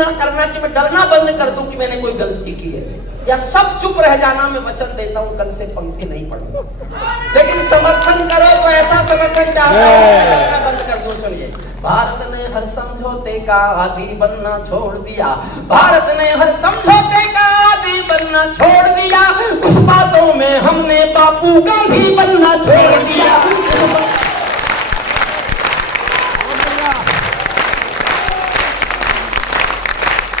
ना करना कि मैं डरना बंद कर दूं कि मैंने कोई गलती की है, या सब चुप रह जाना। मैं वचन देता हूं कल से पंक्ति नहीं पढ़ूंगा, लेकिन समर्थन करो तो ऐसा समर्थन चाहता हूं बंद कर दो। सुनिए, भारत ने हर समझौते का आदी बनना छोड़ दिया, भारत ने हर समझौते का आदी बनना छोड़ दिया, कुछ बातों में हमने बापू का भी बनना छोड़ दिया।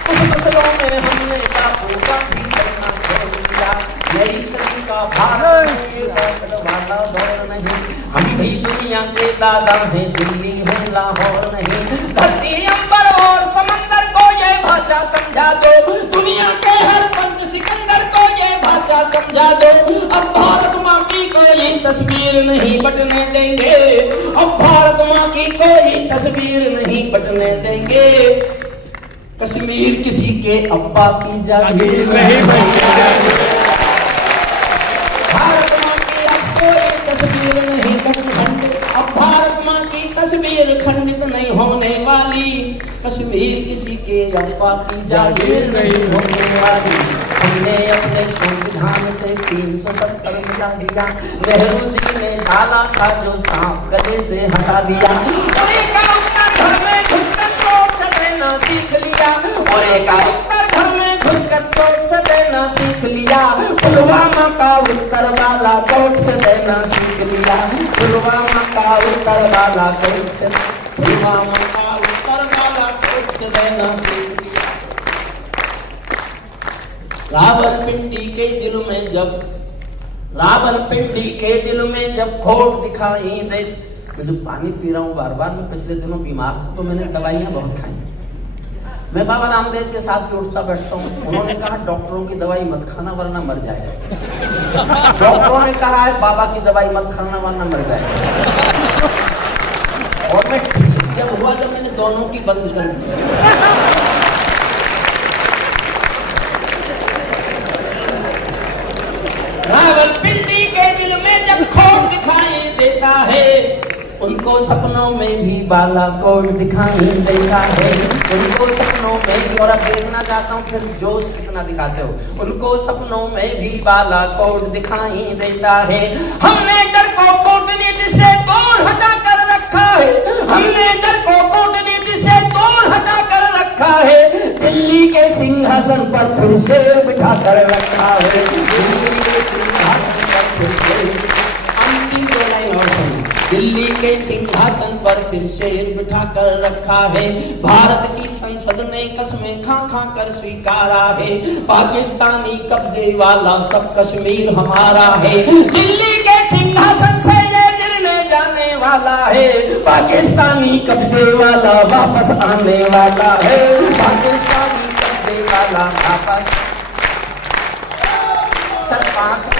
कुछ मसलों में हमने बापू का भी बनना छोड़ दिया। नई सदी का भारत वाला दौर नहीं, हम भी दुनिया के दादा हैं, दिल्ली है लाहौर नहीं। धरती अंबर और समंदर को ये भाषा समझा दो, दुनिया के हर पंच सिकंदर को ये भाषा समझा दो। अब भारत माँ की कोई तस्वीर नहीं बटने देंगे, अब भारत माँ की कोई तस्वीर नहीं बटने देंगे। कश्मीर किसी के अब्बा की जागीर नहीं बनेगी, भारत माँ की अब कोई तस्वीर नहीं बटने, अब भारत माँ की तस्वीर खंडित नहीं होने वाली, कश्मीर किसी के अब्बा की जागीर नहीं होने वाली। हमने अपने संविधान से 370 मिला दिया, नेहरू जी ने डाला था जो सांप गले से हटा दिया, और एक उत्तर घर में घुसकर चोट से देना सीख लिया, और एक उत्तर घर में घुसकर चोट से देना सीख लिया। पुलवामा का उत्तर वाला कोट से देना सीख लिया, पुलवामा का उत्तर वाला कोट से, पुलवामा का उत्तर वाला कोट से देना सीख लिया। रावलपिंडी के दिल में जब, रावलपिंडी के दिल में जब खोट दिखाई दे। मैं जो पानी पी रहा हूँ बार बार, मैं पिछले दिनों बीमार था तो मैंने दवाइयाँ बहुत खाई। मैं बाबा रामदेव के साथ भी उठता बैठता हूँ, उन्होंने कहा डॉक्टरों की दवाई मत खाना वरना मर जाएगा। डॉक्टरों ने कहा है बाबा की दवाई मत खाना वरना मर जाएगा, और मैं ठीक जब हुआ जब मैंने दोनों की बंद कर दी। रावलपिंडी के दिल में जब खोट दिखाई देता है, उनको सपनों में भी बालाकोट दिखाई देता है, उनको सपनों में भी, और अब देखना चाहता हूँ फिर जोश कितना दिखाते हो, उनको सपनों में भी बालाकोट दिखाई देता है। हमने डर को कूटनीति से दूर हटा कर रखा है, हमने डर को कूटनीति से दूर हटा कर रखा है, दिल्ली के सिंहासन पर फिर से बिठा कर रखा है, दिल्ली के सिंहासन पर फिर से, अंतिम दो लाइन और सुनिए, दिल्ली के सिंहासन पर फिर शेर बिठा कर रखा है। भारत की संसद ने कस्में खा खा कर स्वीकारा है, पाकिस्तानी कब्जे वाला सब कश्मीर हमारा है। दिल्ली के सिंहासन से ये निर्णय जाने वाला है, पाकिस्तानी कब्जे वाला वापस आने वाला है, पाकिस्तानी कब्जे वाला वापस। सर 5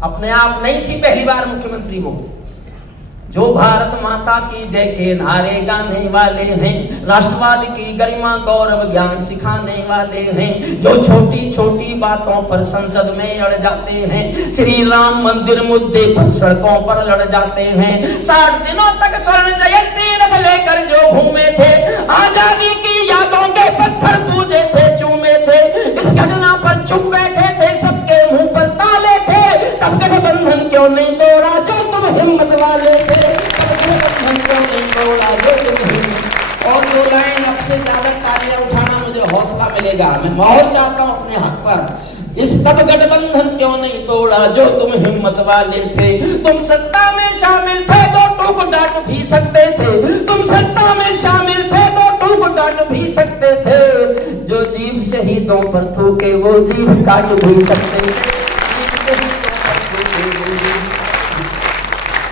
अपने आप नहीं थी पहली बार मुख्यमंत्री वो, जो भारत माता की जय के नारे गाने वाले हैं, राष्ट्रवाद की गरिमा गौरव ज्ञान सिखाने वाले हैं, जो छोटी छोटी बातों पर संसद में अड़ जाते हैं, श्री राम मंदिर मुद्दे पर सड़कों पर लड़ जाते हैं, 60 दिनों तक स्वर्ण जयंती रथ लेकर जो घूमे थे, आजादी की यादों के पत्थर पूजे थे, चूमे थे, इस घटना पर चुप बैठे थे, सबके मुंह पर ताले थे, तब गठबंधन क्यों नहीं तोड़ा जो तुम हिम्मत वाले थे, और जो लाइन अब से ज्यादा तालियां उठाना मुझे हौसला मिलेगा, मैं मोहर चाहता हूं अपने हक पर। इस तब गठबंधन क्यों नहीं तोड़ा जो तुम हिम्मत वाले थे, तुम सत्ता में शामिल थे तो टूक डांट भी सकते थे, तुम सत्ता में शामिल थे तो टूक डांट भी सकते थे, जो जीभ शहीदों पर थूके वो जीभ काट भी सकते थे।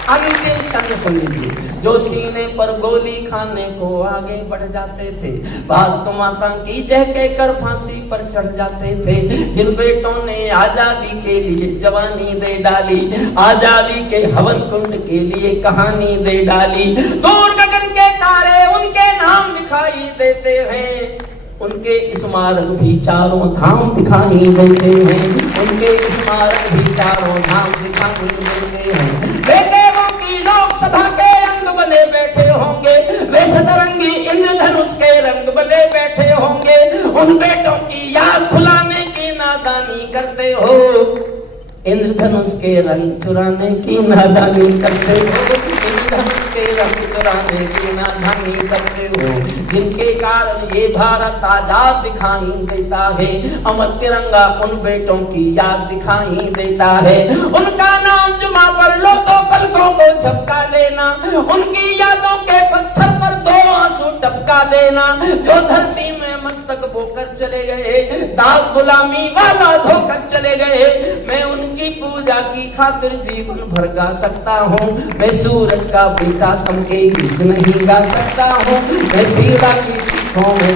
अंतिम छंद सुन लीजिए, जो सीने पर गोली खाने को आगे बढ़ जाते थे, भारत माता की जय कहकर फांसी पर चढ़ जाते थे, जिन बेटों ने आजादी के लिए जवानी दे डाली, आजादी के हवन कुंड के लिए कहानी दे डाली, दूर गगन के तारे उनके नाम दिखाई देते हैं, उनके स्मारक भी चारों धाम दिखाई देते हैं, उनके स्मारक भी चारों धाम दिखाई देते हैं। बेटे वो की लोकसभा के अंग सतरंगी इंद्रधनुष के रंग बने बैठे होंगे, उन बेटों की याद भुलाने की नादानी करते हो, इंद्रधनुष के रंग चुराने की नादानी करते हो, इंद्रधनुष के रंग चुराने की नादानी करते हो, जिनके कारण ये भारत आजाद दिखाई देता है, अमर तिरंगा उन बेटों की याद दिखाई देता है, उनका नाम जुमा पर लो तो पलकों को झपका लेना, उनकी यादों के पत्थर पर दो आंसू टपका देना, जो धरती में मस्तक बोकर चले गए, दाग गुलामी वाला धोकर चले गए, मैं उनकी पूजा की खातिर जीवन भर गा सकता हूँ, मैं सूरज का बेटा तुम के गीत नहीं गा सकता हूँ, मैं पीड़ा की चीखों में